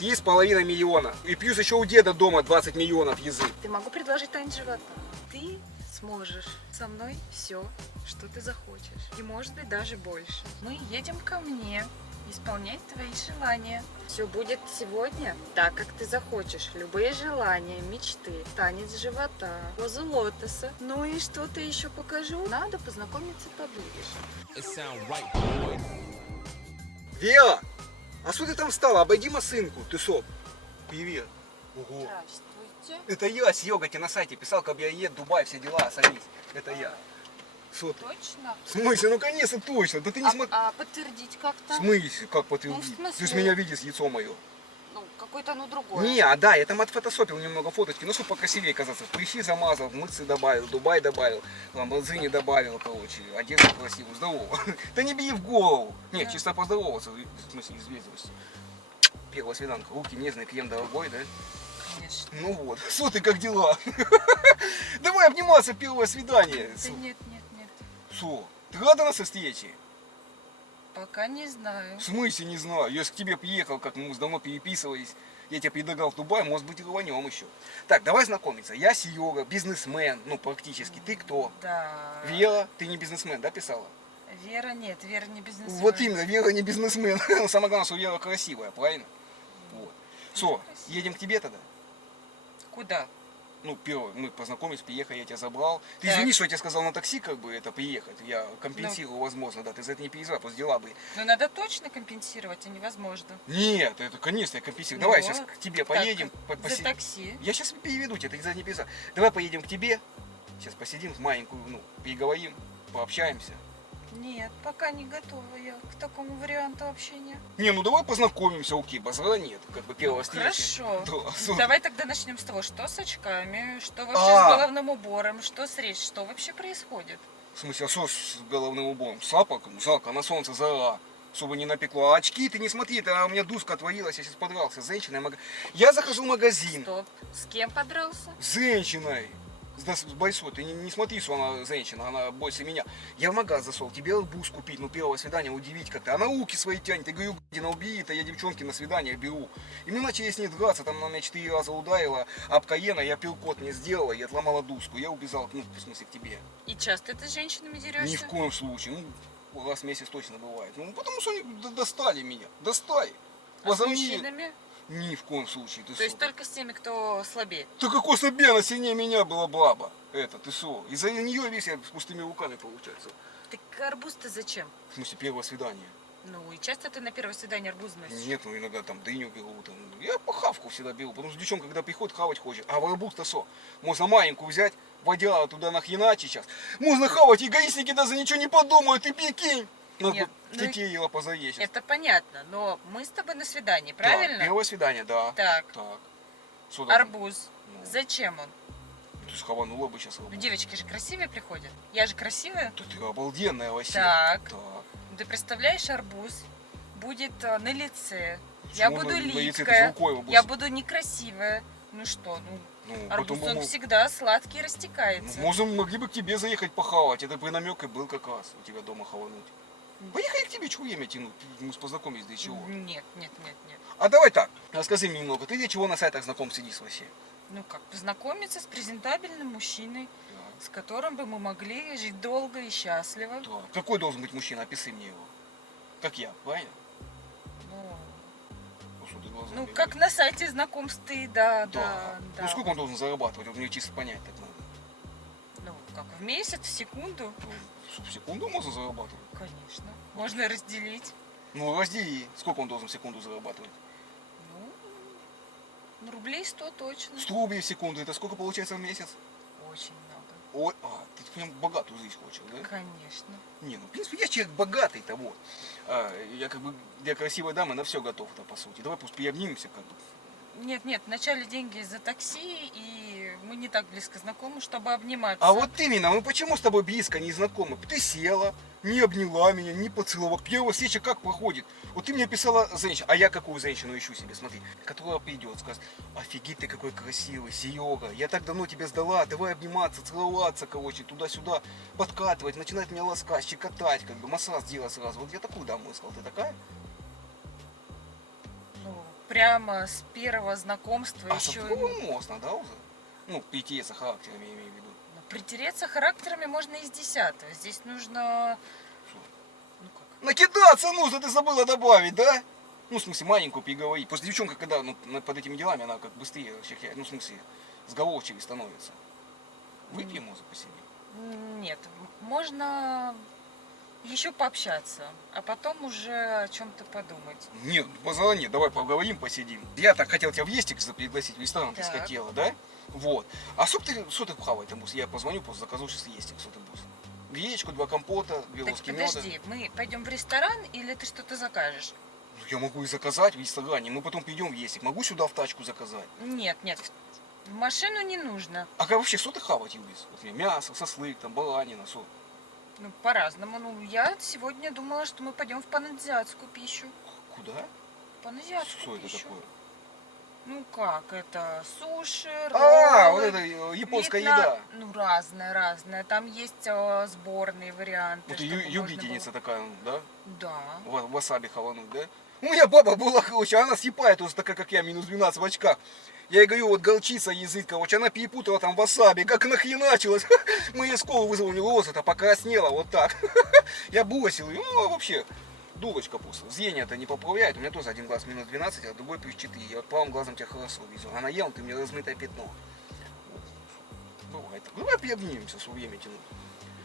Есть 1,5 миллиона. И плюс еще у деда дома 20 миллионов язык. Ты могу предложить танец живота. Ты сможешь со мной все, что ты захочешь. И может быть даже больше. Мы едем ко мне исполнять твои желания. Все будет сегодня так, как ты захочешь. Любые желания, мечты, танец живота, поза лотоса. Ну и что-то еще покажу. Надо познакомиться поближе. Вера! А что ты там встала? Обойди масынку, ты соп. Привет. Ого. Здравствуйте. Это я с йогой тебе на сайте писал, как я еду, Дубай, все дела, садись. Это я. Что ты? Точно? В смысле? Ну конечно, точно. Да ты не смотри. А подтвердить как-то? В смысле? Как подтвердить? Ну, в смысле? Ты ж меня видишь, яйцо мое. Ну, какое-то оно другое. Не, да, я там отфотосопил немного фоточки, ну чтобы покрасивее казаться. Прыщи замазал, мышцы добавил, Дубай добавил, ламборджини добавил, короче, одежду красивую, здорово. Да не бери в голову. Нет, чисто поздороваться, в смысле из вежливости. Первая свиданка, руки нежные, крем дорогой, да? Конечно. Ну вот, что ты, как дела? Давай обниматься, первое свидание. Да нет, нет, нет. Что? Ты рада нас встрече? Пока не знаю. В смысле не знаю? Я же к тебе приехал, как мы давно переписывались. Я тебе предлагал в Дубай, может быть, рванем еще. Так, давай знакомиться. Я Серега, бизнесмен, ну практически. Ты кто? Да. Вера, ты не бизнесмен, да, писала? Вера нет, Вера не бизнесмен. Вот именно, Вера не бизнесмен. Но самое главное, что Вера красивая, правильно? Вот. Все, едем к тебе тогда? Куда? Ну, первое, мы познакомились, приехали, я тебя забрал. Ты Так. извини, что я тебе сказал на такси, как бы, это приехать. Я компенсирую, возможно, да, ты за это не переживай, просто дела были. Ну надо точно компенсировать, а невозможно. Нет, это, конечно, я компенсирую. Ну, Давай сейчас к тебе так, поедем. За такси. Я сейчас переведу тебя, ты за это не переживай. Давай поедем к тебе. Сейчас посидим, маленькую, ну, переговорим, пообщаемся. Нет, пока не готова я к такому варианту общения. Не, ну давай познакомимся, окей, базара нет, как бы первая встреча. Хорошо. Да, супер. Давай тогда начнем с того, что с очками, что вообще А. с головным убором, что с речью, что вообще происходит. В смысле, а что с головным убором? Сапок? Жалко, на солнце зара. Чтобы не напекло. А очки ты не смотри, это у меня дуска отвалилась, я сейчас подрался с женщиной. Я захожу в магазин Стоп. С кем подрался? с женщиной. С большой, ты не смотри, что она женщина, она больше меня. Я в магаз зашел, тебе арбуз купить, ну первое свидание удивить как-то. Она руки свои тянет, я говорю, гадина, убей это, я девчонки на свидание беру. И мы начали с ней драться, там она меня 4 раза ударила об колено, я пилкот не сделала, я отломала дуску, я убежал, ну в смысле к тебе. И часто ты с женщинами дерешься? Ни в коем случае, ну раз в месяц точно бывает. Ну потому что они достали меня, достали. А с Возомнили. мужчинами? Ни в коем случае, ты То есть что? только с теми, кто слабее? Да какой слабее, она сильнее меня была баба. Это, ты что? Из-за нее весь я с пустыми руками получается. Так арбуз-то зачем? В смысле, первое свидание. Ну и часто ты на первое свидание арбуз носишь? Нет, ну иногда там дыню беру. Там. Я по хавку всегда беру, потому что девчонка, когда приходит, хавать хочет. А в арбуз-то что? Можно маленькую взять, водила туда нахреначить сейчас. Можно хавать, эгоистники даже ничего не подумают, ты прикинь. Надо Нет, бы ну детей ела позаесть. Это понятно, но мы с тобой на свидании, правильно? Да, первое свидание, да. Так, Так. Что там? арбуз. Ну. Зачем он? Ты схаванула бы сейчас арбуз. Девочки же красивые приходят. Я же красивая. Да ты обалденная вообще. Так. Так. Ты представляешь, арбуз будет на лице. Почему Я буду на лице? Ты с липкая. рукой арбуз. Я буду некрасивая. Ну что, Ну, арбуз, потом он мы- всегда сладкий и растекается. могли бы к тебе заехать похавать. Это при намек и был как раз у тебя дома хавануть. Поехали к тебе, что время тянуть? Мы познакомились для чего? Нет, нет, нет, нет. А давай так, расскажи мне немного. Ты для чего на сайтах знакомств сидишь вообще? Ну как, познакомиться с презентабельным мужчиной, с которым бы мы могли жить долго и счастливо. Да. Какой должен быть мужчина? Опиши мне его. Как я, правильно? Ну, Ну, что ты глазами ну видишь? как на сайте знакомств ты, да. Ну сколько он должен зарабатывать? Вот мне чисто понять так надо. Ну, как в месяц, в секунду? В секунду можно зарабатывать? Конечно. Можно разделить. Ну раздели. Сколько он должен в секунду зарабатывать? Ну, рублей 100 точно. 100 рублей в секунду. Это сколько получается в месяц? Очень много. Ой, ты прям богатую жизнь хочешь, да? Конечно. Не, ну в принципе я человек богатый-то вот. Я как бы для красивой дамы на все готов-то по сути. Давай пусть приобнимемся как бы. Нет, нет, вначале деньги за такси, и мы не так близко знакомы, чтобы обниматься. А вот именно, мы почему с тобой близко не знакомы? Ты села, не обняла меня, не поцеловала. Первая встреча как проходит? Вот ты мне писала женщина, а я какую женщину ищу себе, смотри, которая придет, скажет, офигеть ты какой красивый, Серега, я так давно тебя сдала, давай обниматься, целоваться, короче, туда-сюда, подкатывать, начинает меня ласкать, щекотать, как бы массаж делать сразу. Вот я такую даму искал, ты такая? Ну, прямо с первого знакомства А со еще... второго можно, да, уже? Ну, перетереться характерами, я имею в виду. Притереться характерами можно и с 10-го. Здесь нужно... Что? Ну как? Накидаться нужно, ты забыла добавить, да? Ну, в смысле, маленькую переговорить. Просто девчонка, когда под этими делами, она как быстрее, ну, в смысле, сговорчивее становится. Выпьем, может, посидим? Нет, можно еще пообщаться, а потом уже о чем-то подумать. Нет, базара нет, давай поговорим, посидим. Я так хотел тебя в Естик пригласить, в ресторан, ты Так. хотела, да? Вот. А что ты хавать там будешь? Я позвоню, просто закажу сейчас Естик, что ты будешь. Гречку, 2 компота, 2 Так ложки меда. подожди, мы пойдем в ресторан или ты что-то закажешь? Ну, я могу и заказать в ресторане, мы потом придем в Естик. Могу сюда в тачку заказать? Нет, нет, в машину не нужно. А как вообще, что ты хавать любишь? Вот мне мясо, сослык, там, баранина, что? Ну, по-разному. Ну, я сегодня думала, что мы пойдем в паназиатскую пищу. Куда? В паназиатскую Что это пищу. такое? Ну как, это суши, А, роллы, вот это японская вид на- еда. Ну, разная. Там есть сборные варианты. Вот ты чтобы можно любительница такая, да? было- Да. Васаби хавануть, да? У меня баба была, короче, она съепает уже такая, как я, минус 12 в очках. Я ей говорю, вот горчица язык, короче, она перепутала там васаби, как нахреначилась. Мы ее сколу вызвали, это покраснела, вот так. Я бросил ее, ну, а вообще, дурочка просто. Зрение-то не поправляет, у меня тоже один глаз минус 12, а другой плюс 4. Я вот правым глазом тебя хорошо вижу, а на левом ты мне размытое пятно. Вот. Бывает так. Давай приобнимемся, что время тянуть.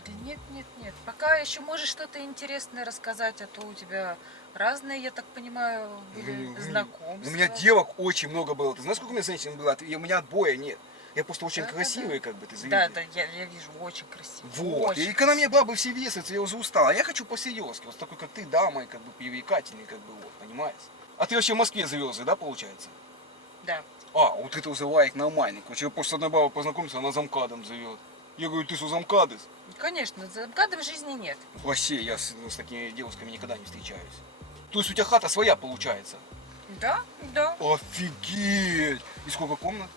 Да нет. Пока еще можешь что-то интересное рассказать, а то у тебя разные, я так понимаю, были знакомства. У меня девок очень много было. Ты знаешь, сколько у меня женщин было? И у меня отбоя нет. Я просто очень Да, красивый, как бы, ты Да, завидела. я вижу, очень красиво. Вот. Очень И когда мне бабы все весятся, я уже устал. А я хочу по-серьезки. Вот такой, как ты, дамой, как бы, привлекательный, как бы, вот, понимаешь? А ты вообще в Москве живешь, да, получается? Да. А, вот это уже лайк нормальный. Короче, я просто с одной бабой познакомился, она замкадом живет. Я говорю, ты что, замкадыс? Конечно, замкада в жизни нет. Вообще, я с такими девушками никогда не встречаюсь. То есть у тебя хата своя получается? Да. Офигеть! И сколько комнат?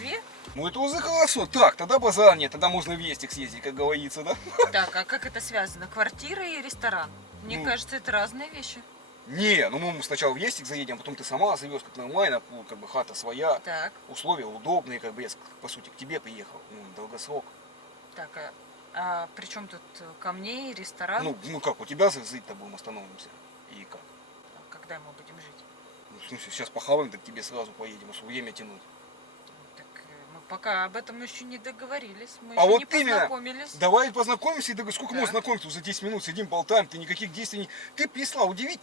2. Ну это уже хорошо. Так, тогда базара нет, тогда можно в Вестик съездить, как говорится, да? Так, а как это связано? Квартира и ресторан? Мне Ну. кажется, это разные вещи. Не, ну мы сначала в Вестик заедем, потом ты сама завез как нормально, ну, как бы хата своя, Так, условия удобные, как бы я, по сути, к тебе приехал, ну, долгосрок. так, а при чем тут ко мне и ресторан? Ну как, у тебя жить-то будем остановимся? И как? А когда мы будем жить? Ну, в смысле, сейчас похаваем, так к тебе сразу поедем, а что время тянуть. Так мы пока об этом еще не договорились. Мы А еще вот не именно. познакомились. Давай познакомимся, и ты говоришь, сколько Так. можно знакомиться, за 10 минут сидим, болтаем, ты никаких действий не... Ты пришла удивить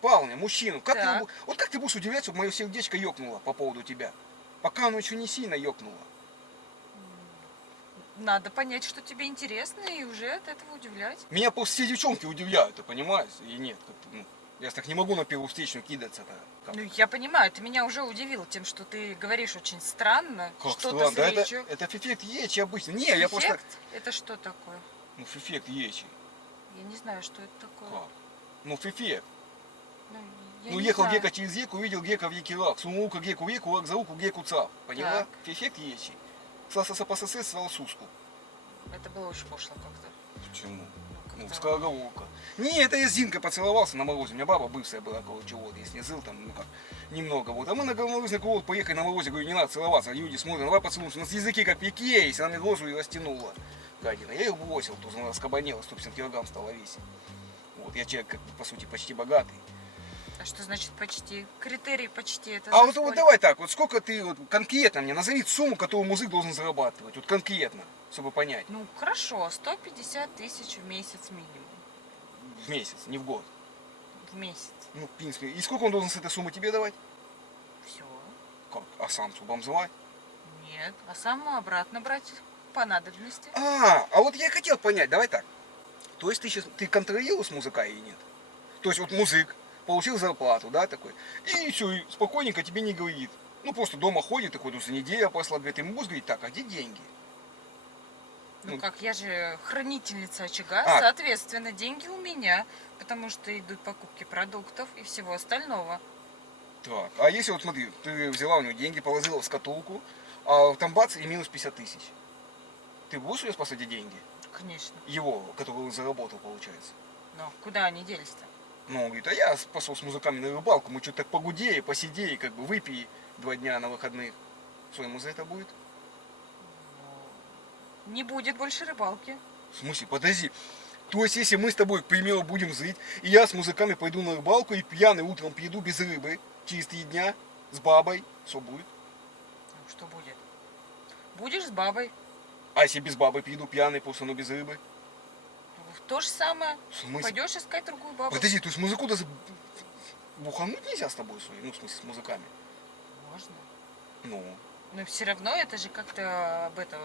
парня, мужчину. Как Так. вот как ты будешь удивлять, чтобы мое сердечко ёкнуло по поводу тебя? Пока оно еще не сильно ёкнуло. Надо понять, что тебе интересно, и уже от этого удивлять. Меня просто все девчонки удивляют, ты понимаешь? И нет, как-то, ну, я так не могу на первую встречу кидаться-то. Как, Ну, я понимаю, ты меня уже удивил тем, что ты говоришь очень странно. как что-то странно, с да, речью. это эффект ечи обычно. Не, я просто... Эффект? Это что такое? Ну, эффект ечи. Я не знаю, что это такое. Как? Ну, эффект. Ну, я Ну, не ехал знаю. гека через реку, увидел гека в реке рак. Сунул лука геку в реку, рак за руку, геку цап. Поняла? Так. Эффект ечи. Саса пососы, сал суску. Это было очень пошло как-то. Почему? Ну, как-то- скороговорка. Не, это я с Зинкой поцеловался на морозе. У меня баба бывшая была, короче, вот, я с ней жил там, ну как, немного вот. А мы на горнолыжный курорт поехали на морозе, говорю, не надо целоваться. Люди смотрят, давай поцелуемся. У нас языки как пике есть, она мне глазу и растянула. Гадина. Я ее бросил, тут она скабанела, 150 килограмм стала весить. Вот, я человек, как бы, по сути, почти богатый. А что значит почти? Критерий почти это. А за вот сколько? давай так, вот сколько ты вот конкретно мне назови сумму, которую музык должен зарабатывать, вот конкретно, чтобы понять, Ну хорошо, 150 тысяч в месяц минимум. в месяц, не в год. В месяц. Ну, в принципе, и сколько он должен с этой суммы тебе давать? Все. Как? А сам субамзывать? Нет. А сам обратно брать по надобности. А вот я хотел понять, давай так. То есть ты контролируешь музыка или нет? То есть вот музык получил зарплату, да, такой, и все, и спокойненько тебе не говорит. Ну, просто дома ходит, такой, ну, неделя пошла, говорит, ему будешь говорить, так, а где деньги? Ну Ну. как, я же хранительница очага, А. соответственно, деньги у меня, потому что идут покупки продуктов и всего остального. Так, а если вот смотри, ты взяла у него деньги, положила в шкатулку, а там бац, и минус 50 тысяч. Ты будешь у него спасать эти деньги? Конечно. Его, который он заработал, получается. Но куда они делись-то? Ну, он говорит, а я пошел с мужиками на рыбалку, мы что-то так погудеем, посидеем, как бы выпей 2 дня на выходных. Что ему за это будет? Не будет больше рыбалки. В смысле, подожди. То есть, если мы с тобой, к примеру, будем жить, и я с мужиками пойду на рыбалку, и пьяный утром приеду без рыбы, через 3 дня, с бабой, что будет? Ну, что будет? Будешь с бабой. А если без бабы приеду пьяный, просто, но без рыбы? То же самое. В смысле? Пойдешь искать другую бабу. Подожди, то есть мужику даже бухануть нельзя с тобой, что ли? Ну, в смысле, с музыками. Можно. Ну, Но все равно это же как-то об этом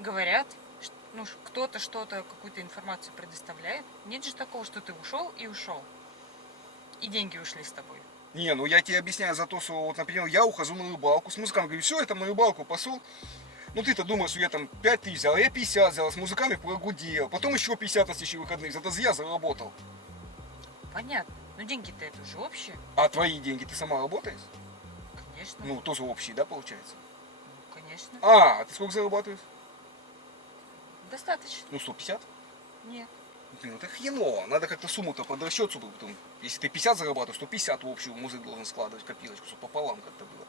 говорят. Ну, кто-то что-то, какую-то информацию предоставляет. Нет же такого, что ты ушел и ушел. И деньги ушли с тобой. не, ну я тебе объясняю за то, что, вот, например, я ухожу на рыбалку с музыками, говорю, все, я там на рыбалку пошел. Ну ты-то думаешь, что я там 5 тысяч взял, а я 50 взял, с музыками прогудел. Потом еще 50 на следующих выходных, зато я заработал. Понятно. Но деньги-то это уже общие. А твои деньги ты сама работаешь? Конечно. Ну, тоже общие, да, получается? Ну, конечно. А ты сколько зарабатываешь? Достаточно. Ну, 150? Нет. Блин, это хреново. Надо как-то сумму-то под расчет, чтобы потом, если ты 50 зарабатываешь, то 50 в общую музык должен складывать, копилочку, чтобы пополам как-то было.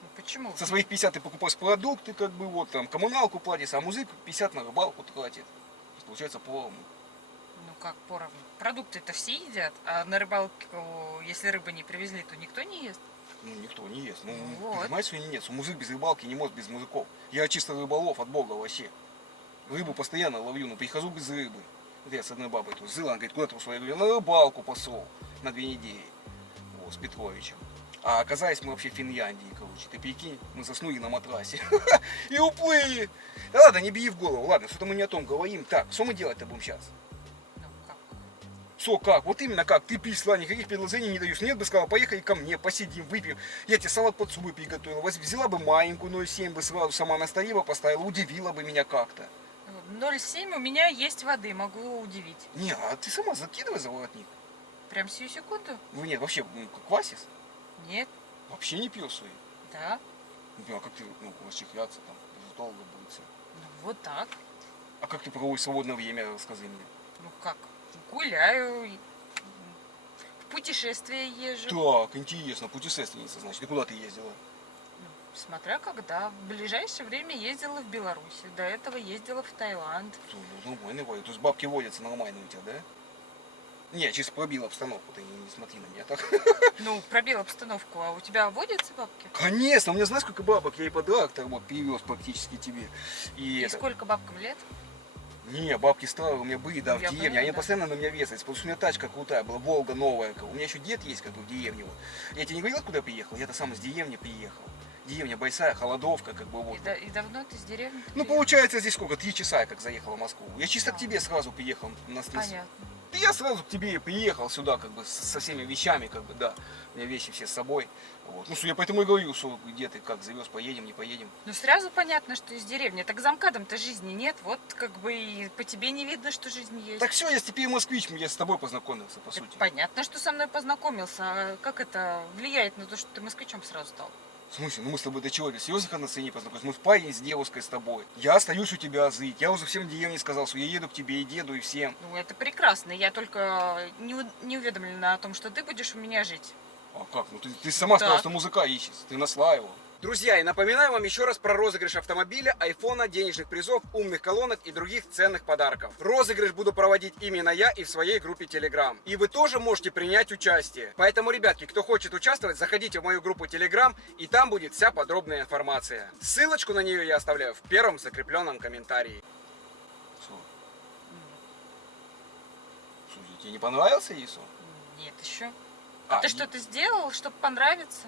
Ну, почему? Со своих 50 ты покупаешь продукты, как бы, вот, там, коммуналку платишь, а музык 50 на рыбалку тратит. Получается поровну. Ну, как поровну. Продукты-то все едят, а на рыбалку, если рыбы не привезли, то никто не ест. Ну, никто не ест. Ну, Вот. понимаешь, что нет, что музык без рыбалки не может без музыков. Я чисто рыболов от бога вообще. Рыбу постоянно ловлю, но прихожу без рыбы. Вот я с одной бабой тут жил, она говорит, куда ты ушел? Я говорю, на рыбалку пошел на 2 недели. Вот, с Петровичем. А оказались мы вообще в Финляндии, короче. Ты прикинь, мы заснули на матрасе. И уплыли. Да ладно, не бей в голову. Ладно, что-то мы не о том говорим. Так, что мы делать-то будем сейчас? Ну, как? Что, как? Вот именно как? Ты пришла, никаких предложений не даешь. Нет бы сказала, поехали ко мне, посидим, выпьем. Я тебе салат под субы приготовила. Взяла бы маленькую 0,7 бы сразу сама на столе бы поставила, удивила бы меня как-то. 0,7 у меня есть воды, могу удивить. Не, а ты сама закидывай за воротник. Прям сию секунду? Вы нет, вообще, квасис? Нет. Вообще не пьешь свои. Да. Ну, а как ты, расчехляться там, это же долго будет все. Ну, вот так. А как ты проводишь свободное время, расскажи мне. Ну, как? Гуляю, в путешествие езжу. Так, интересно, путешественница, значит. И куда ты ездила? Ну, смотря когда. В ближайшее время ездила в Беларусь. До этого ездила в Таиланд. Ну, нормально, Валя. То есть бабки водятся нормально у тебя, да? Не, чисто пробил обстановку, ты не смотри на меня так. Ну, пробил обстановку. А у тебя водятся бабки? Конечно, у меня знаешь, сколько бабок я и подарок так вот перевез практически тебе. И это... сколько бабкам лет? Не, бабки старые у меня были, да, в Я деревне. поняла, Они да. постоянно на меня весятся, потому что у меня тачка крутая была, Волга новая. У меня еще дед есть, как бы, в деревне. Вот. Я тебе не говорил, куда приехал? Я-то сам из деревни приехал. Деревня большая, холодовка, как бы, вот. И давно ты с деревни? Ну, получается, здесь сколько? 3 часа я как заехал в Москву. Я чисто к А. тебе сразу приехал. Понятно. Да я сразу к тебе и приехал сюда, как бы, со всеми вещами, как бы, да. У меня вещи все с собой. Вот. Ну, что я поэтому и говорю, что где ты, как завез, поедем, не поедем. Ну, сразу понятно, что из деревни. Так за МКАДом-то жизни нет. Вот, как бы, и по тебе не видно, что жизнь есть. Так все, я теперь москвич, я с тобой познакомился, по Так сути. понятно, что со мной познакомился. А как это влияет на то, что ты москвичом сразу стал? В смысле? Ну мы с тобой до чего? До серьезных отношений познакомились. Мы в парень с девушкой с тобой. Я остаюсь у тебя жить. Я уже всем в деревне сказал, что я еду к тебе и деду, и всем. Ну, это прекрасно. Я только не уведомлена о том, что ты будешь у меня жить. А как? Ну ты сама сказала, Так. что мужика ищешь. Ты наслаивал. Друзья, и напоминаю вам еще раз про розыгрыш автомобиля, айфона, денежных призов, умных колонок и других ценных подарков. Розыгрыш буду проводить именно я и в своей группе Telegram. И вы тоже можете принять участие. Поэтому, ребятки, кто хочет участвовать, заходите в мою группу Telegram, и там будет вся подробная информация. Ссылочку на нее я оставляю в первом закрепленном комментарии. Что? Слушай, тебе не понравился Ису? Нет еще. А ты что-то сделал, чтобы понравиться?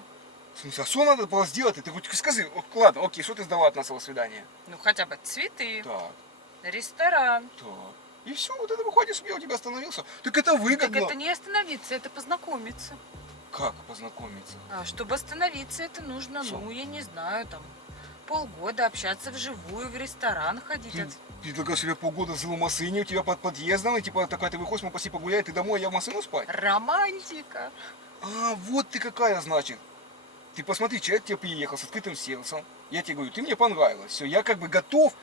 В смысле, а что надо было сделать? Ты хоть скажи, ладно, окей, что ты сдала от нас на свидание? Ну, хотя бы цветы, Так, ресторан. так. И все, вот это выходит, чтобы я у тебя остановился. Так это выгодно. Так это не остановиться, это познакомиться. Как познакомиться? А чтобы остановиться, это нужно, Что? ну, я не знаю, там, полгода общаться вживую, в ресторан ходить. Ты предлагаешь себе полгода жил в машине, у тебя под подъездом, и типа такая ты выходишь, мы пойти погулять, ты домой, а я в машину спать? Романтика. А, вот ты какая, значит. Ты посмотри, человек к тебе приехал с открытым сердцем. Я тебе говорю, ты мне понравилась. Все, я как бы готов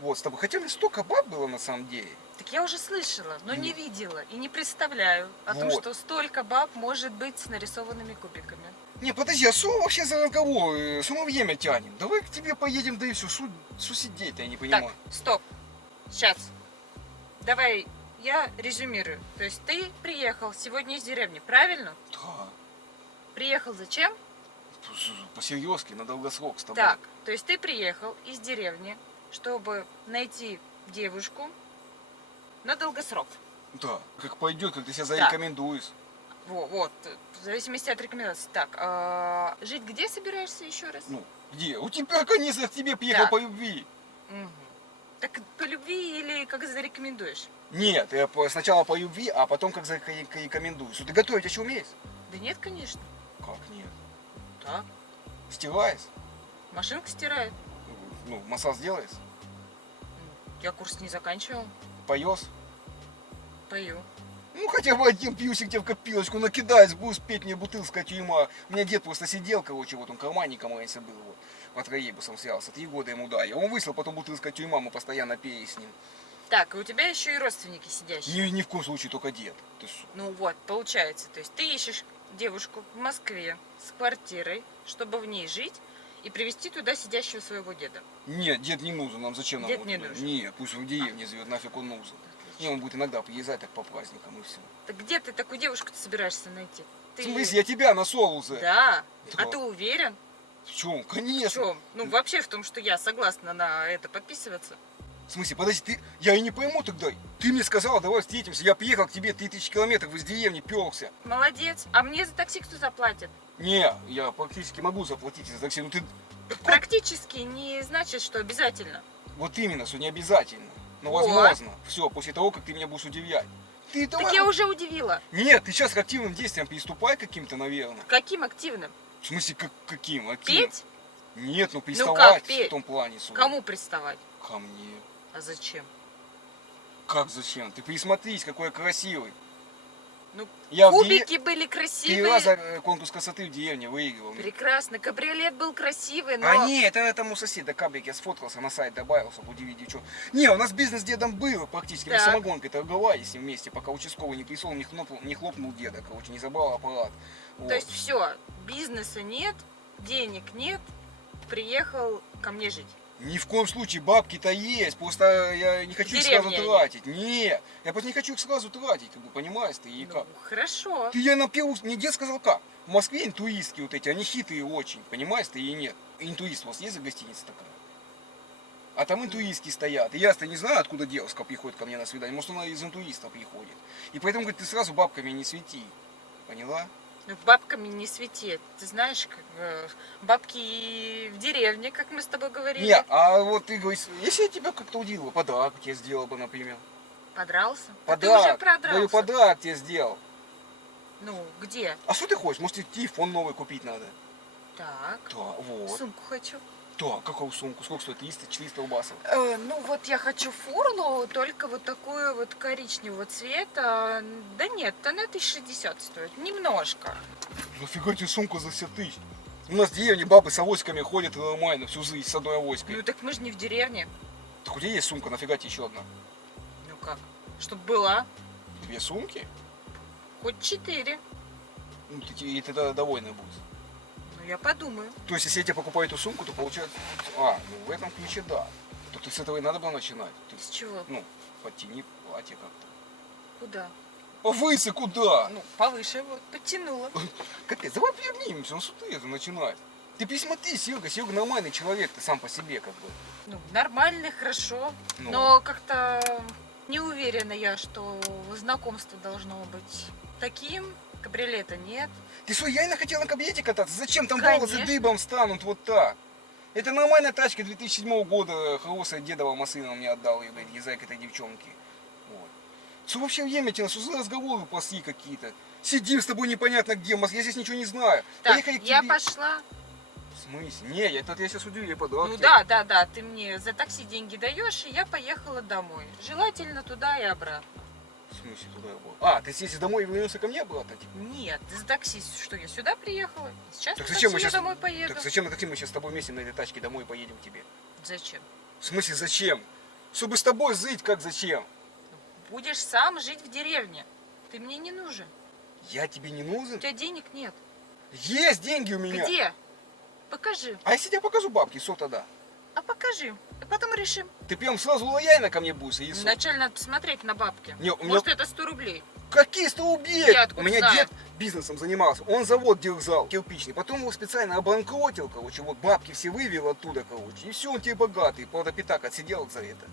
Вот, с тобой. Хотя мне столько баб было на самом деле. Так я уже слышала, но не видела и не представляю о том, Вот. что столько баб может быть с нарисованными кубиками. Не, подожди, а что вообще за разговор? С ума время тянем. Давай к тебе поедем, да и все. Что сидеть-то, я не понимаю. Так, стоп. Сейчас. Давай я резюмирую. То есть ты приехал сегодня из деревни, правильно? Да, Приехал зачем? по-серьезки, на долгосрок с тобой. Так, то есть ты приехал из деревни, чтобы найти девушку на долгосрок. Да, как пойдет, как ты себя Да. зарекомендуешь. Вот, в зависимости от рекомендаций. Так, жить где собираешься еще раз? Ну, где? У тебя, конечно, к тебе приехал Так. по любви. Мгм. Так по любви или как зарекомендуешь? Нет, я сначала по любви, а потом как зарекомендуешь. Ты готовить еще умеешь? Да нет, конечно. Как нет? Так, Стираешь? машинка стирает. Ну, массаж сделаешь? Я курс не заканчивал. Поешь? Пою. Ну, хотя бы один пьюсик тебе в копилочку накидаешь, будешь петь мне бутылская тюрьма. У меня дед просто сидел, короче, вот он карманником раньше был, вот, по троллейбусам связался, 3 года ему дали. Он выслал потом бутылская тюрьма, мы постоянно пели с ним. Так, и у тебя еще и родственники сидящие. Ни в коем случае только дед. Ты что? Ну вот, получается. То есть ты ищешь девушку в Москве с квартирой, чтобы в ней жить и привезти туда сидящего своего деда. Нет, дед не нужен, нам зачем нам Дед вот не туда? нужен. Нет, пусть в деревне живет, нафиг он нужен. Не, он будет иногда приезжать так по праздникам и все. Так где ты такую девушку-то собираешься найти? Ты... В смысле, я тебя нашел уже? Да. Да. А ты уверен? В чем? В Конечно. чем? Ну, вообще в том, что я согласна на это подписываться. В смысле, подожди, я и не пойму тогда. Ты мне сказала, давай встретимся. Я приехал к тебе 3000 километров из деревни, перся. Молодец. А мне за такси кто заплатит? Не, я практически могу заплатить за такси. Ну ты... Практически не значит, что обязательно. Вот именно, что не обязательно. Но Вот. возможно. Все, после того, как ты меня будешь удивлять. Ты давай... Так я уже удивила. Нет, ты сейчас к активным действиям приступай каким-то, наверное. Каким активным? В смысле, каким? Активным? Петь? Нет, ну как приставать петь? в том плане. Сука. Кому приставать? Ко мне. А зачем? Как зачем? Ты присмотрись, какой я красивый. Ну, Я кубики были 3 красивые. раза конкурс красоты в деревне выигрывал. Прекрасно. Кабриолет был красивый, но... А нет, это там у соседа каблик, я сфоткался, на сайт добавил, чтобы удивить девчонок. Не, у нас бизнес с дедом был практически, мы Так. самогонкой торговали с ним вместе, пока участковый не пришел, не хлопнул деда, короче, не забрал аппарат. Вот. То есть все, бизнеса нет, денег нет, приехал ко мне жить. Ни в коем случае, бабки-то есть, просто я не хочу их сразу Деревня тратить. Нет, я просто не хочу их сразу тратить, как бы, понимаешь ты, и Ну, как? хорошо. Ты я на первую, мне дед сказал как? В Москве интуистки вот эти, они хитрые очень, понимаешь ты, и нет. Интуист у вас есть за гостиница такая? А там интуистки стоят. И я-то не знаю, откуда девушка приходит ко мне на свидание. Может, она из интуиста приходит. И поэтому, говорит, ты сразу бабками не свети. Поняла? Ну, бабками не свети. Ты знаешь, как бы, бабки и в деревне, как мы с тобой говорили. Не, а вот ты говоришь, если я тебя как-то удивила, подарок тебе сделал бы, например. Подрался? А Подарок. ты уже продрался. Говорю, подарок тебе сделал. Ну, где? А что ты хочешь? Может, тебе телефон новый купить надо? Так, Да, вот. сумку хочу. Да, какую сумку? Сколько стоит? 300-400 рубасов? Ну, вот я хочу фурлу, только вот такую вот коричневого цвета. Да нет, она 1060 стоит, немножко. Нафига тебе сумку за 50 тысяч? У нас в деревне бабы с авоськами ходят и нормально всю жизнь с одной авоськой. Ну, так мы же не в деревне. Так у тебя есть сумка, нафига тебе еще одна? Ну как? Чтоб была. 2 сумки? Хоть 4. Ну, и ты тогда довольна будешь. Ну, я подумаю. То есть, если я тебе покупаю эту сумку, то получается... А, ну в этом ключе да. То ты с этого и надо было начинать. Ты, С чего? ну, подтяни платье как-то. Куда? Повыси куда? Ну, повыше вот, подтянула. Капец, давай приобнимемся, ну что ты это начинать? Ты присмотри, Серега нормальный человек, ты сам по себе как бы. Ну, нормально, хорошо. Ну. Но как-то не уверена я, что знакомство должно быть таким. Кабриолета нет. Ты что, я и хотел на кабинете кататься? Зачем там Конечно. волосы дыбом станут вот так? Это нормальная тачка 2007 года, хорошая дедова машина мне отдал, и, блядь, езжай к этой девчонке. Вот. Что вообще время тянуть? Что за разговоры плохие какие-то? Сидим с тобой непонятно где, в Москве, я здесь ничего не знаю. Так, Поехали к я тебе. пошла. В смысле? Не, я сейчас удивлю, я подарок Ну тебе. да, ты мне за такси деньги даешь, и я поехала домой. Желательно туда и обратно. В смысле туда я был? А, ты съездишь домой и вернулся ко мне обратно? Типа? Нет, за такси, что я сюда приехала? Сейчас Так на зачем мы такси я сейчас... домой поеду. Так зачем на такси мы сейчас с тобой вместе на этой тачке домой поедем к тебе? Зачем? В смысле зачем? Чтобы с тобой жить, как зачем? Будешь сам жить в деревне. Ты мне не нужен. Я тебе не У нужен? тебя денег нет. Есть деньги у меня. Где? Покажи. А если я тебе покажу бабки, что тогда? А покажи. И потом решим. Ты прям сразу лояльно ко мне будешь, Иисус? Вначале надо посмотреть на бабки. Не, у меня- Может, это 100 рублей. Какие 100 рублей? Я откуда У меня знаю? дед бизнесом занимался. Он завод держал кирпичный. Потом его специально обанкротил, короче. Вот бабки все вывел оттуда, короче. И все, он теперь богатый. Правда, пятак отсидел за это.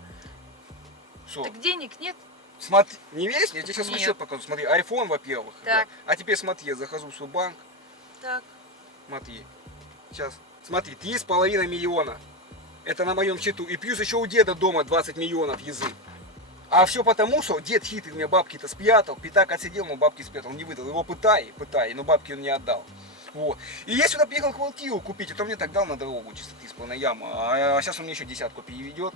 Что? Так денег нет? Смотри, не веришь? Я тебе сейчас свой Нет. счет покажу. Смотри, iPhone, во-первых. Так. Да. А теперь смотри, я захожу в свой банк. Так. Смотри. Сейчас. Смотри, 3,5 миллиона. Это на моем счету. И плюс еще у деда дома 20 миллионов язык. А все потому, что дед хитрый мне бабки-то спрятал, пятак отсидел, но бабки спрятал, он не выдал. Его пытай, но бабки он не отдал. Вот. И я сюда приехал квартиру купить, а то мне так дал на дорогу чисто 3,5 яма. А сейчас он мне еще десятку переведет,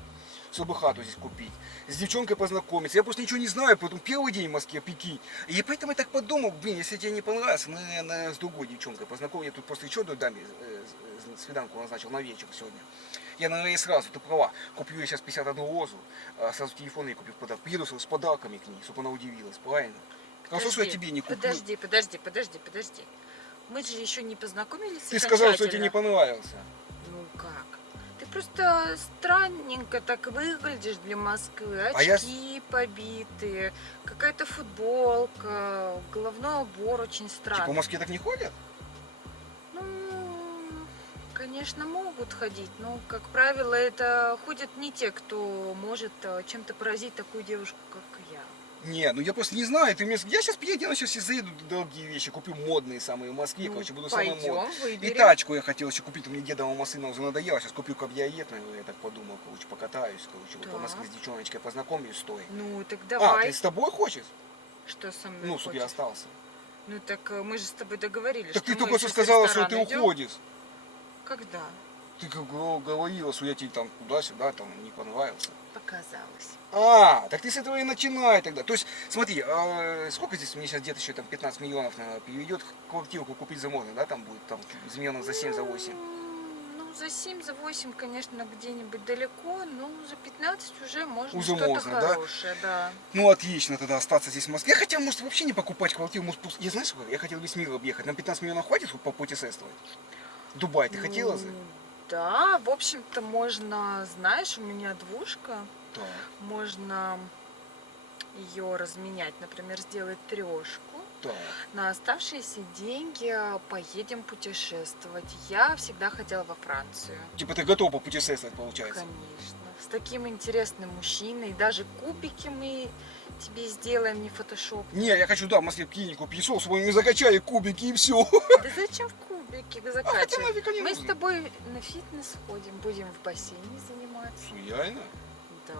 чтобы хату здесь купить. С девчонкой познакомиться. Я просто ничего не знаю, поэтому первый день в Москве, прикинь. И поэтому я так подумал, блин, если тебе не понравится, наверное, с другой девчонкой познакомлюсь. Я тут просто еще одной даме свиданку назначил на вечер сегодня. Я, наверное, сразу, ты права, куплю ей сейчас 51 розу, сразу телефон ей куплю в подарок. Приеду с подарками к ней, чтобы она удивилась, правильно? Хорошо, что я тебе не куплю. Подожди. Мы же еще не познакомились. Ты сказал, что тебе окончательно. не понравился. Ну как? Ты просто странненько так выглядишь для Москвы. А я- Очки побитые, какая-то футболка, головной убор очень Типа в странный. Москве так не ходят? Ну, конечно, могут ходить, но, как правило, это ходят не те, кто может чем-то поразить такую девушку, как я. Не, ну я просто не знаю, ты мне... Я сейчас приеду, я сейчас заеду дорогие вещи, куплю модные самые в Москве, Ну, короче, буду самый модный. пойдем, И выберем. тачку я хотел еще купить, у меня дедова машина уже надоела, сейчас куплю кабриолет, наверное, я так подумал, короче, покатаюсь, короче, вот по Так. Москве с девчоночкой познакомлюсь, стой. Ну, так А, давай. ты с тобой хочешь? Что со мной Ну, чтобы я хочешь? остался. Ну, так мы же с тобой договорились, Так ты мы только что сейчас в сказала, что ресторан ты идем. уходишь. Когда? Ты как говорила, что я тебе там туда-сюда там не понравился. Показалось. А, так ты с этого и начинай тогда. То есть, смотри, сколько здесь мне сейчас дед еще там 15 миллионов, наверное, переведет, квартирку купить за можно, да, там будет, там, миллионов за 7, за 8. Ну, за 7, за 8, конечно, где-нибудь далеко, но за 15 уже можно Уже что-то можно, да? хорошее, да. Ну, отлично тогда остаться здесь в Москве. Я хотел, может, вообще не покупать квартиру, может, просто... Я, знаешь, сколько? Я хотел весь мир объехать. Нам 15 миллионов хватит, чтобы по путешествовать? Дубай, ты хотела же? Да, в общем-то, можно, знаешь, у меня двушка, Да. можно ее разменять, например, сделать трешку. Да. На оставшиеся деньги поедем путешествовать. Я всегда хотела во Францию. Типа ты готова попутешествовать, получается? Конечно. С таким интересным мужчиной. Даже кубики мы тебе сделаем, не фотошоп. Не, я хочу, да, в Москве клинику пришел, чтобы мы закачали кубики и все. Да зачем в кубики А хотя закачивать? нафиг они Мы с нужны? тобой на фитнес ходим, будем в бассейне заниматься. Реально? Да.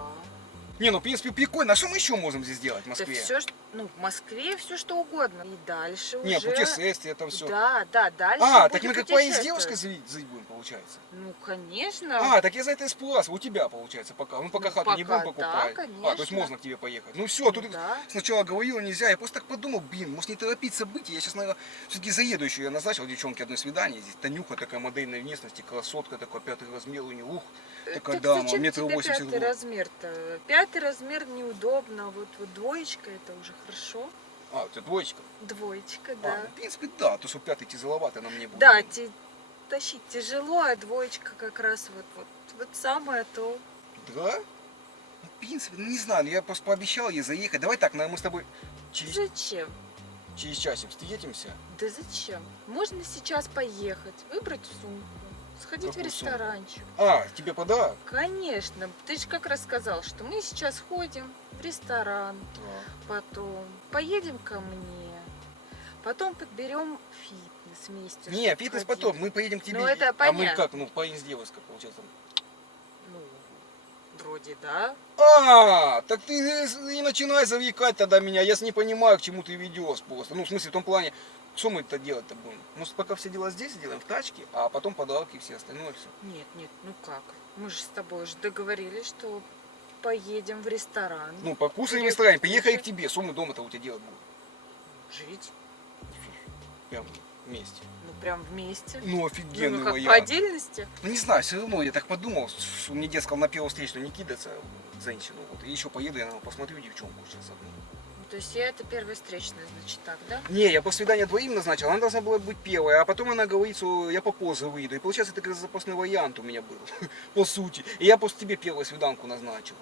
Не, ну, в принципе, прикольно. А что мы еще можем здесь делать в Это Москве? все, ну, в Москве все что угодно. И дальше Не, уже... путешествия, там все. Да, дальше А, будем так мы как поезд с девушкой путешествовать. жить будем, получается. Ну, конечно. А, так я за это испугался. У тебя, получается, пока. Ну, пока Ну, хату не пока будем да, покупать. конечно. А, то есть можно к тебе поехать. Ну все, тут Да. сначала говорила нельзя. Я просто так подумал, блин, может не торопить события. Я сейчас, наверное, все-таки заеду еще. Я назначил девчонке одно свидание. Здесь Танюха такая модельной внешности, красотка такой, 5-й размер у нее. Ух, такая Так дама, зачем метр тебе 80 5-й размер-то? 5-й размер неудобно. Вот двоечка это уже хорошо. А, у тебя двоечка? Двоечка, А, да. ну, в принципе, да. То, что 5-й тяжеловато на мне будет. Да, тащить тяжело, а двоечка как раз вот самое то. Да? Ну, в принципе, ну не знаю, я просто пообещал ей заехать. Давай так, наверное, мы с тобой Зачем? через часик встретимся. Да зачем? Можно сейчас поехать, выбрать сумку, сходить Какую в ресторанчик. А, тебе подарок? Конечно, ты же как раз сказал, что мы сейчас ходим в ресторан, Да. потом поедем ко мне, потом подберем фитнес вместе. Не, чтоб фитнес ходить. потом, мы поедем к тебе. Ну, это А мы понятно. как, ну, поедем с девушкой, получается. Ну, вроде да. А, так ты и начинай завлекать тогда меня. Я не понимаю, к чему ты ведешь просто. Ну, в смысле, в том плане, что мы это делать-то будем? Может, пока все дела здесь сделаем, в тачке, а потом подарки и все остальное все. Нет, ну как? Мы же с тобой уже договорились, что поедем в ресторан. Ну, покушаем в Или ресторане, приехали к кушать. тебе. Что мы дома-то у тебя делать будем? Жить. Прям вместе. Ну прям вместе. Ну, Ну, офигенный ну как, по вариант. отдельности? Ну, не знаю, все равно я так подумал, что мне дед сказал на первую встречу не кидаться в женщину. Вот. И еще поеду, я посмотрю девчонку сейчас одну. Ну, то есть я это первая встречная, значит, так, да? Не, я по свиданию двоим назначил, она должна была быть первая, а потом она говорит, что я попозже выйду. И получается, это как запасной вариант у меня был, по сути. И я после тебе первую свиданку назначил.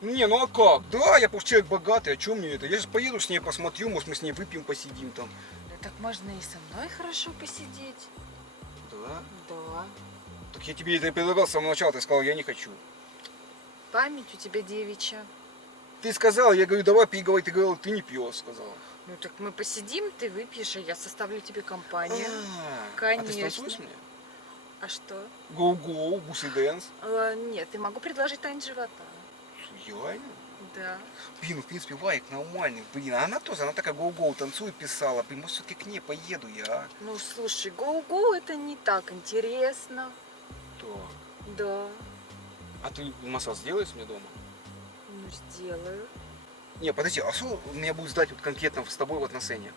Не, ну а как? Да, я просто человек богатый, а что мне это? Я сейчас поеду с ней посмотрю, может мы с ней выпьем, посидим там. Да так можно и со мной хорошо посидеть. Да? Да. Так я тебе это предлагал с самого начала, ты сказал, я не хочу. Память у тебя девичья. Ты сказал, я говорю, давай переговорить, ты говорил, ты не пьешь, сказал. Ну так мы посидим, ты выпьешь, а я составлю тебе компанию. А ты Конечно. станцуешь мне? А что? Гоу-гоу, бусы дэнс. Нет, я могу предложить танец живота. Реально? Да. Блин, ну, в принципе, Варик нормальный, блин, а она тоже, она такая гоу-гоу танцует, писала, блин, может, все-таки к ней поеду я, а? Ну слушай, гоу-гоу это не так интересно. Так. Да. А ты массаж сделаешь мне дома? Ну сделаю. Не, подожди, а что мне будет ждать вот конкретно с тобой в отношениях?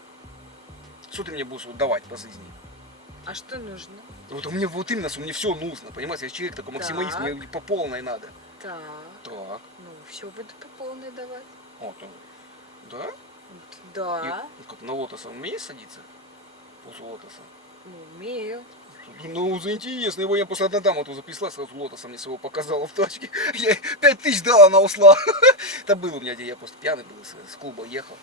Что ты мне будешь вот давать по жизни? А что нужно? Вот мне вот именно, что мне все нужно, понимаешь, я человек такой максималист, Так. мне по полной надо. Так. Так, Ну, все буду по полной давать. вот, да? Вот, да. И, как на лотоса умеешь садиться? После лотоса? Ну, умею. Ну, за интересно, его я после одной дамы тут записала, сразу лотоса мне своего показала в тачке. Я 5000 дала, она ушла. Это было у меня, где я просто пьяный был, с клуба ехал.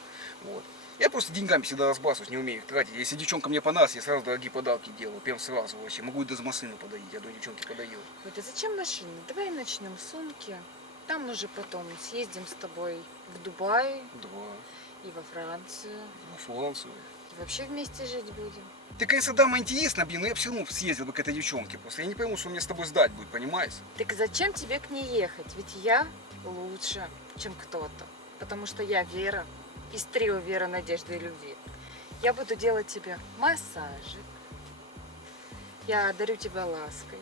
Вот. Я просто деньгами всегда разбрасываюсь, не умею их тратить. Если девчонка мне понравится, я сразу дорогие подарки делаю. Прям сразу вообще. Могу и даже машину подарить. Я одной девчонке подарил. Вот, а зачем машина? Давай начнем с сумки. Там уже потом съездим с тобой в Дубай Два. и во Францию. Ну, Францию. И вообще вместе жить будем. Ты, конечно, дама интересна, блин, но я все равно съездил бы к этой девчонке. Просто я не пойму, что мне с тобой сдать будет, понимаешь? Так зачем тебе к ней ехать? Ведь я лучше, чем кто-то. Потому что я Вера из трио Вера, Надежды и Любви. Я буду делать тебе массажик. Я одарю тебя лаской.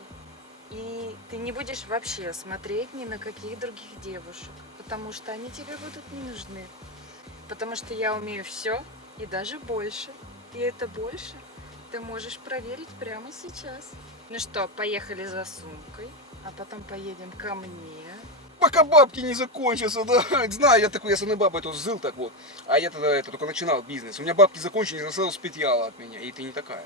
И ты не будешь вообще смотреть ни на каких других девушек. Потому что они тебе будут не нужны. Потому что я умею все и даже больше. И это больше ты можешь проверить прямо сейчас. Ну что, поехали за сумкой, а потом поедем ко мне. Пока бабки не закончатся, да. Знаю, я такой, я с одной бабой тоже жил так вот. А я тогда только начинал бизнес. У меня бабки закончились, она сразу спетляла от меня. И ты не такая.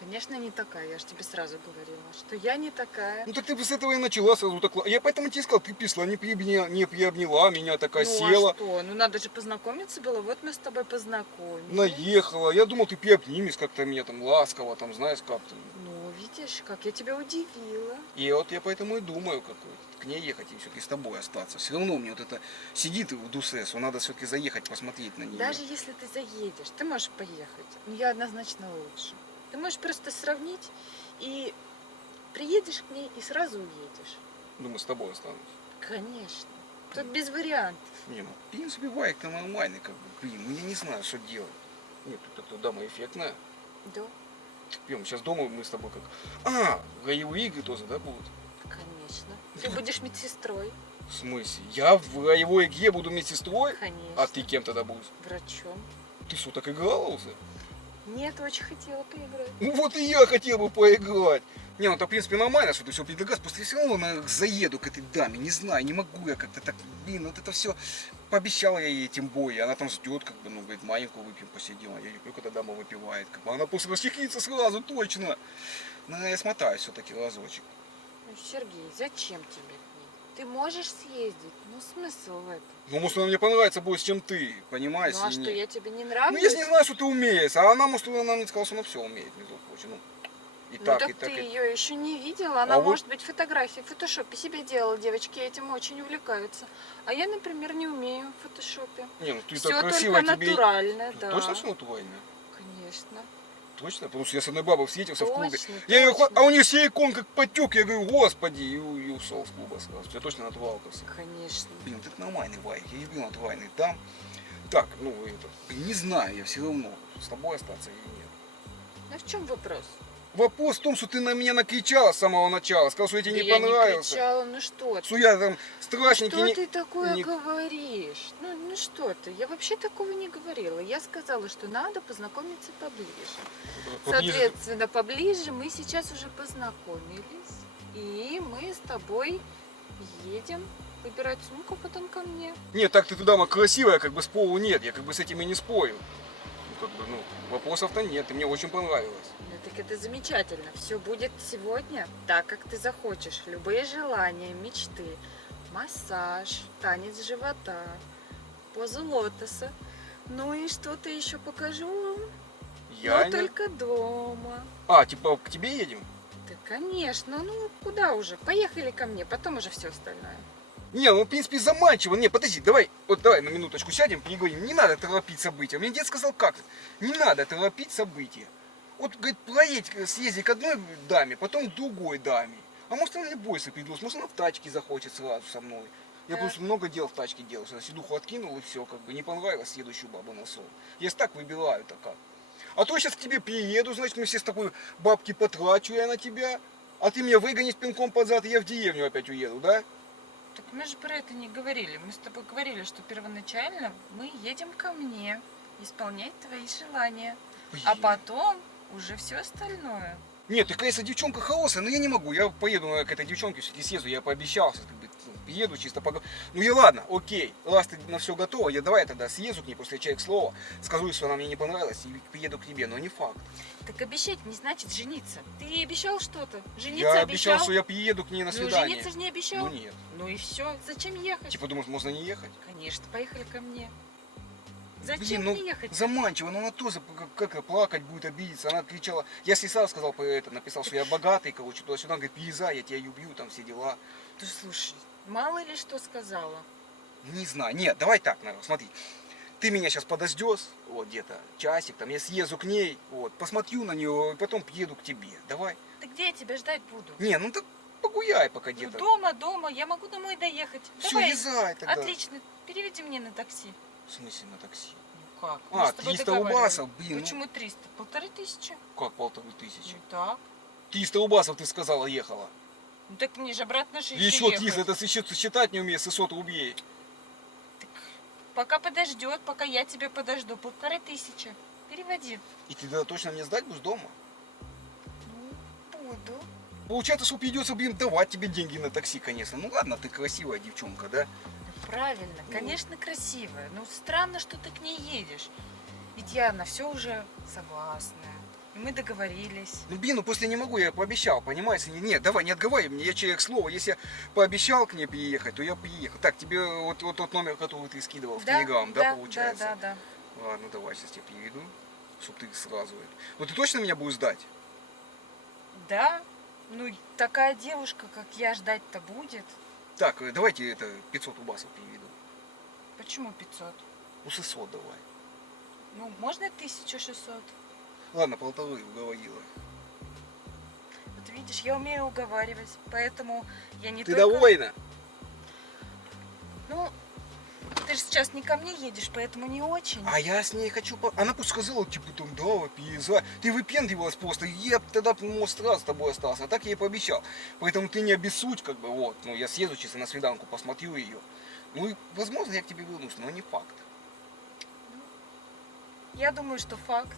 Конечно, не такая, я же тебе сразу говорила, что я не такая. Ну так ты бы с этого и начала сразу так. Я поэтому тебе сказал, ты писала, не приобняла меня, такая Ну села. а что? Ну надо же познакомиться было, вот мы с тобой познакомились. Наехала. Я думал, ты приобнимешь как-то меня там ласково, там, знаешь, как-то. Ну, видишь, как я тебя удивила. И вот я поэтому и думаю, как к ней ехать и все-таки с тобой остаться. Все равно мне вот это сидит в душе, что надо все-таки заехать, посмотреть на нее. Даже если ты заедешь, ты можешь поехать, но я однозначно лучше. Ты можешь просто сравнить и приедешь к ней и сразу уедешь. Думаю, с тобой останусь. Конечно. Тут без вариантов. Не, ну, в принципе, Вайк-то нормальный, как бы, блин, ну я не знаю, что делать. Нет, тут эта дама эффектная. Да, Пьем, сейчас дома мы с тобой как... А, роевые игры тоже, да, будут? конечно. Ты будешь медсестрой. В смысле? Я в роевой игре буду медсестрой? Конечно. А ты кем тогда будешь? Врачом. Ты что, так играла уже? Нет, очень хотела поиграть. Ну вот и я хотел бы поиграть. Не, ну это в принципе нормально, что ты все предлагаешь, просто я все равно наверное, заеду к этой даме, не знаю, не могу я как-то так, блин, вот это все, пообещала я ей тем более, она там ждет, как бы, ну, говорит, маленькую выпьем, посидим, а я люблю, когда дама выпивает, как бы, она просто расчехлится сразу, точно. Но я смотаюсь все-таки разочек. Ну, Сергей, зачем тебе к ней? Ты можешь съездить, ну смысл в этом? Ну, может, она мне понравится больше, чем ты, понимаешь? Ну а или что, нет? я тебе не Ну, нравлюсь? я же не знаю, что ты умеешь, а она, может, она мне сказала, что она все умеет, между прочим, ну, и Ну так, так и так, ты и... ее еще не видела. Она, А вы- может быть, фотографии в фотошопе себе делала. Девочки этим очень увлекаются. А я, например, не умею в фотошопе. Не, ну ты Все так только красиво тебе... натурально, да. Точно все натуральное? Конечно. Точно? Потому что я с одной бабой встретился в клубе. Точно, Я ее, точно. а у нее силикон как потек. Я говорю, господи, и ушел с клуба сразу. У тебя точно натуралка все. Конечно. Блин, вот это нормальный вайк. Я люблю натуральный там. Так, ну это, блин, не знаю я все равно, с тобой остаться или нет. Ну в чем вопрос? Вопрос в том, что ты на меня накричала с самого начала, сказал, что я тебе Да не я не понравился. кричала, ну что ты? Что я там страшненький. Что не- ты такое не- говоришь? Ну что ты? Я вообще такого не говорила. Я сказала, что надо познакомиться поближе. Поближе. Соответственно, поближе мы сейчас уже познакомились. И мы с тобой едем выбирать сумку, потом ко мне. Нет, так ты дама красивая, как бы спору нет, я как бы с этим и не спорю. Вопросов-то нет, ты мне очень понравилась. Ну так это замечательно. Все будет сегодня так, как ты захочешь. Любые желания, мечты. Массаж, танец живота, позу лотоса. Ну и что-то еще покажу вам. Я Но не- только дома. А, типа к тебе едем? Да, конечно. Ну, куда уже? Поехали ко мне, потом уже все остальное. Не, ну в принципе заманчиво. Не, подожди, давай на минуточку сядем, переговорим. Не надо торопить события. Мне дед сказал как? Не надо торопить события. Вот, говорит, проедь, съезди к одной даме, потом к другой даме. А может она не бойся предложит, может она в тачке захочет сразу со мной. Я Так. просто много дел в тачке делал, что сидуху откинул и все, как бы не понравилось следующую бабу нашел. Я так выбираю, так как. А то я сейчас к тебе приеду, значит, мы все с тобой бабки потрачу я на тебя, а ты меня выгонишь пинком под зад, и я в деревню опять уеду, да? Так мы же про это не говорили. Мы с тобой говорили, что первоначально мы едем ко мне исполнять твои желания. А Блин. потом уже все остальное. Нет, ты, конечно, девчонка хорошая, но я не могу. Я поеду к этой девчонке, все-таки съезду, я пообещал, что приеду чисто поговорю. Ну и ладно, окей, раз ты на все готова, я давай тогда съезду к ней после человек слова, скажу, что она мне не понравилась и приеду к тебе, но не факт. Так обещать не значит жениться. Ты ей обещал что-то? Жениться Я обещал? обещал, что я приеду к ней на Ну, свидание. жениться же не обещал. Ну нет. Ну и все. Зачем ехать? Типа думаешь, можно не ехать? Конечно, поехали ко мне. Зачем Блин, ну мне ехать? заманчиво, но она тоже как плакать будет, обидеться. Она кричала, я ей сразу сказал про это, написал, что я богатый, короче, туда-сюда, она говорит, приезжай, я тебя убью, там все дела. Ты слушай, мало ли что сказала. Не знаю, нет, давай так, наверное, смотри. Ты меня сейчас подождешь, вот где-то часик, там, я съезжу к ней, вот, посмотрю на нее, и потом приеду к тебе, давай. Ты где я тебя ждать буду? Не, ну так погуляй пока Ну, где-то. дома, я могу домой доехать. Все, Давай, езжай тогда. отлично, переведи мне на такси. В смысле на такси? Ну как? А, Мы с тобой 300 договаривались. рубасов, блин, ну. Почему 300? 1500? Как 1500? Ну так. 300 рубасов ты сказала ехала. Ну так мне же обратно же Еще ехать. 300, это ты считать не умеешь, 600 рублей. Так, пока подождет, пока я тебя подожду. 1500. Переводи. И ты тогда точно мне сдать будешь дома? Ну, буду. Получается, что придется, блин, давать тебе деньги на такси, конечно. Ну ладно, ты красивая девчонка, да? Ну, правильно, конечно, красивая. Но странно, что ты к ней едешь. Ведь я на все уже согласная. И мы договорились. Ну, блин, ну после не могу, я пообещал, понимаешь? Нет, давай, не отговаривай мне, я человек слова. Если я пообещал к ней приехать, то я приехал. Так, тебе вот тот номер, который ты скидывал в Телеграм, да, получается? Да. Ладно, давай, сейчас тебе переведу, чтобы ты сразу это. Ну, ты точно меня будешь ждать? Да? Ну, такая девушка, как я, ждать-то будет. Так, давайте это 500 рубасов переведу. Почему 500? Ну, 600 давай. Ну, можно 1600? Ладно, 1500 уговорила. Вот видишь, я умею уговаривать, поэтому я не Ты только... довольна? Ну, ты же сейчас не ко мне едешь, поэтому не очень. А я с ней хочу... Она просто сказала, типа, там, давай, переезжай. Ты выпендривалась просто, я б тогда, может, раз с тобой остался. А так я ей пообещал. Поэтому ты не обессудь, как бы, вот. Ну, я съезжу чисто на свиданку, посмотрю ее. Ну, и, возможно, я к тебе вернусь, но не факт. Я думаю, что факт.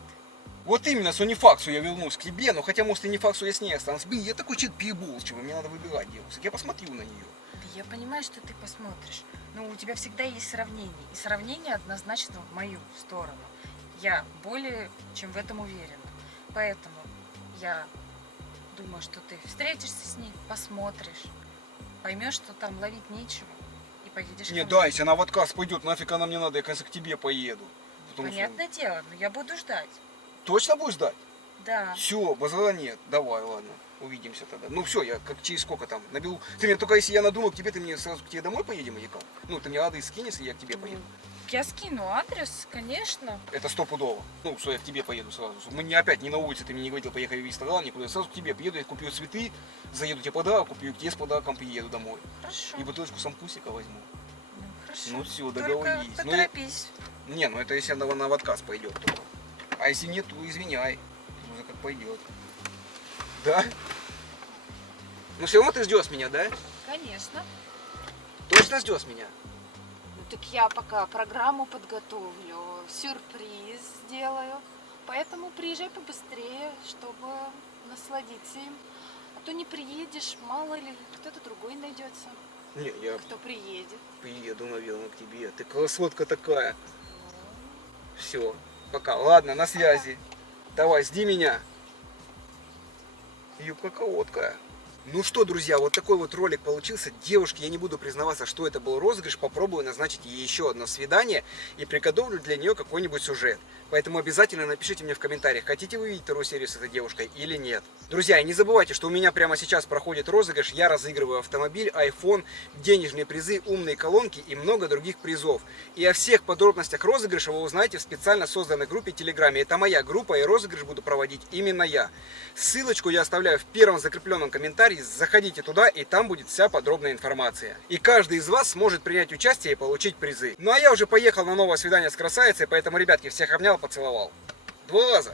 Вот именно, что не факт, что я вернусь к тебе, но хотя, может, и не факт, что я с ней останусь. Блин, я такой человек переборчивый, мне надо выбирать девушек. Я посмотрю на нее. Да я понимаю, что ты посмотришь. Но у тебя всегда есть сравнение. И сравнение однозначно в мою сторону. Я более чем в этом уверена. Поэтому я думаю, что ты встретишься с ней, посмотришь, поймешь, что там ловить нечего, и поедешь Не, ко да, мне. если она в отказ пойдет, нафиг она мне надо, я, конечно, к тебе поеду. Потому что- Понятное дело, но я буду ждать. Точно будешь ждать? Да. Все, базара нет. Давай, ладно. Увидимся тогда. Ну все, я как через сколько там наберу. Ты мне только если я надумал к тебе, ты мне сразу к тебе домой поедем или как? Ну, ты мне адрес скинешь, и я к тебе поеду. Я скину адрес, конечно. Это стопудово. Ну, что я к тебе поеду сразу. Мы не опять не на улице, ты мне не говорил, поехали в ресторан, никуда. Я сразу к тебе приеду, я куплю цветы, заеду тебе подарок, куплю к тебе с подарком, приеду домой. Хорошо. И бутылочку сампусика возьму. Ну, хорошо. Ну все, Только договорились. Ну, поторопись. не, ну это если она в отказ пойдет. только. А если нет, то извиняй. Уже как пойдет. Да? Но все равно ты ждешь меня, да? Конечно. Точно ждешь меня? Ну так я пока программу подготовлю, сюрприз сделаю. Поэтому приезжай побыстрее, чтобы насладиться им. А то не приедешь, мало ли, кто-то другой найдется, Не, я кто приедет. приеду, наверное, к тебе. Ты красотка такая. Все, пока. Ладно, на связи. Давай, жди меня. Юбка короткая. Ну что, друзья, вот такой вот ролик получился. Девушке я не буду признаваться, что это был розыгрыш. Попробую назначить ей еще одно свидание и приготовлю для нее какой-нибудь сюжет. Поэтому обязательно напишите мне в комментариях, хотите вы видеть вторую серию с этой девушкой или нет. Друзья, и не забывайте, что у меня прямо сейчас проходит розыгрыш. Я разыгрываю автомобиль, iPhone, денежные призы, умные колонки и много других призов. И о всех подробностях розыгрыша вы узнаете в специально созданной группе в Телеграме. Это моя группа, и розыгрыш буду проводить именно я. Ссылочку я оставляю в первом закрепленном комментарии. Заходите туда, и там будет вся подробная информация. И каждый из вас сможет принять участие и получить призы. Ну а я уже поехал на новое свидание с красавицей, поэтому, ребятки, всех обнял, поцеловал. 2 раза.